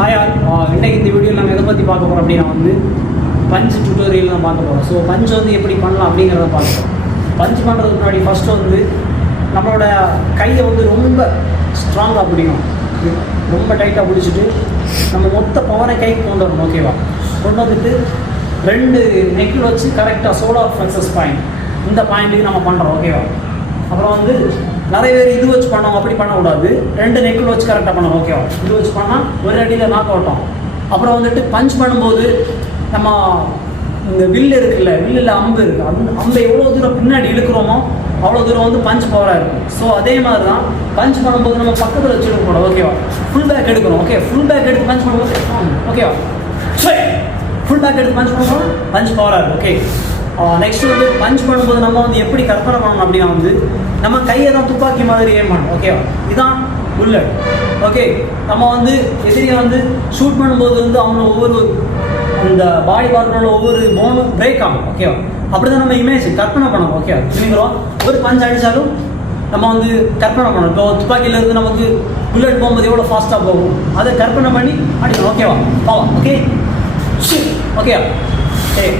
Hi all, இன்றைக்கி இந்த வீடியோவில் நம்ம எதை பற்றி பார்க்க போகிறோம் அப்படின்னா பஞ்ச் டியூட்டோரியல் தான் பார்க்க போகிறோம். ஸோ பஞ்ச் எப்படி பண்ணலாம் அப்படிங்கிறத பார்க்க பஞ்ச் பண்ணுறதுக்கு முன்னாடி ஃபஸ்ட்டு நம்மளோட கையை ரொம்ப ஸ்ட்ராங்காக பிடிக்கணும். ரொம்ப டைட்டாக பிடிச்சிட்டு நம்ம மொத்த பவரை கைக்கு கொண்டு வரணும். ஓகேவா? கொண்டு வந்துட்டு 2 நெக்கில் வச்சு கரெக்டாக சோலார் ஃப்ளெக்ஸஸ் பாயிண்ட், இந்த பாயிண்ட்டுக்கு நம்ம பண்ணுறோம். ஓகேவா? அப்புறம் நிறைய பேர் இது வச்சு பண்ணோம், அப்படி பண்ணக்கூடாது. 2 நெக்கில் வச்சு கரெக்டாக பண்ணணும். ஓகேவா? இது வச்சு பண்ணால் ஒரு அடியில் நாக் அவுட்டோம். அப்புறம் பஞ்ச் பண்ணும்போது நம்ம இந்த வில்லு இருக்குல்ல, வில்லில் அம்பு இருக்குது, அம்பை எவ்வளோ தூரம் பின்னாடி இழுக்கிறோமோ அவ்வளோ தூரம் பஞ்ச் பவராக இருக்கும். ஸோ அதே மாதிரி தான் பஞ்ச் பண்ணும்போது நம்ம பக்கத்தில் வச்சு எடுக்கக்கூடாது. ஓகேவா? ஃபுல் பேக் எடுக்கணும். ஓகே, ஃபுல் பேக் எடுத்து பஞ்ச் பண்ணும்போது ஓகேவா? ஃபுல் பேக் எடுத்து பஞ்ச் பண்ணும்போது பஞ்ச் பவராக இருக்கும். ஓகே, நெக்ஸ்ட் பஞ்ச் பண்ணும்போது நம்ம எப்படி கற்பனை பண்ணணும் அப்படின்னா நம்ம கையை தான் துப்பாக்கி மாதிரி ஏம் பண்ணணும். ஓகேவா? இதுதான் புல்லட். ஓகே, நம்ம எதிரியை ஷூட் பண்ணும்போது அவங்க ஒவ்வொரு இந்த பாடி பார்ட்டோட ஒவ்வொரு போனும் பிரேக் ஆகும். ஓகேவா? அப்படி தான் நம்ம இமேஜ் கற்பனை பண்ணணும். ஓகேவா? நீங்களும் ஒரு பஞ்ச் அடித்தாலும் நம்ம கற்பனை பண்ணணும். இப்போ துப்பாக்கியிலேருந்து நமக்கு புல்லட் போகும்போது எவ்வளோ ஃபாஸ்ட்டாக போகும் அதை கற்பனை பண்ணி அடிக்கணும். ஓகேவா? போகலாம். ஓகே, ஓகேவா? சரி.